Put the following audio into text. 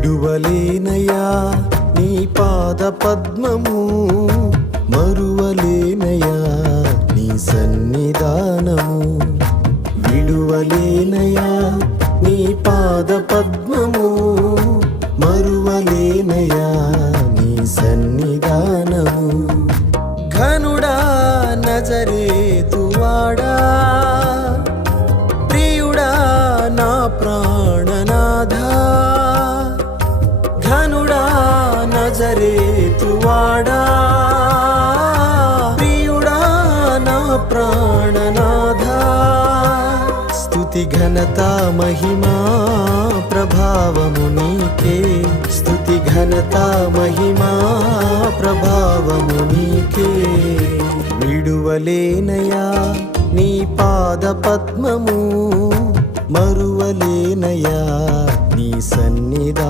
విడువలేనయా నీ పాద పద్మము, మరువలేనయా నీ సన్నిధానము. విడువలేనయా నీ పాద పద్మము, మరువలేనయా నీ సన్నిధానము. ఘనుడా నజరేతువాడా, ప్రియుడా నా ప్రాణనాథా. ఘనుడా నజరేతువాడా, ప్రియుడా నా ప్రాణనాథా. స్తుతి ఘనత మహిమా ప్రభావము నీకే, స్తుతి ఘనత మహిమా ప్రభావము నీకే. విడువలేనయా నీ పాద పద్మము, మరువలేనయా నీ సన్నిధానము.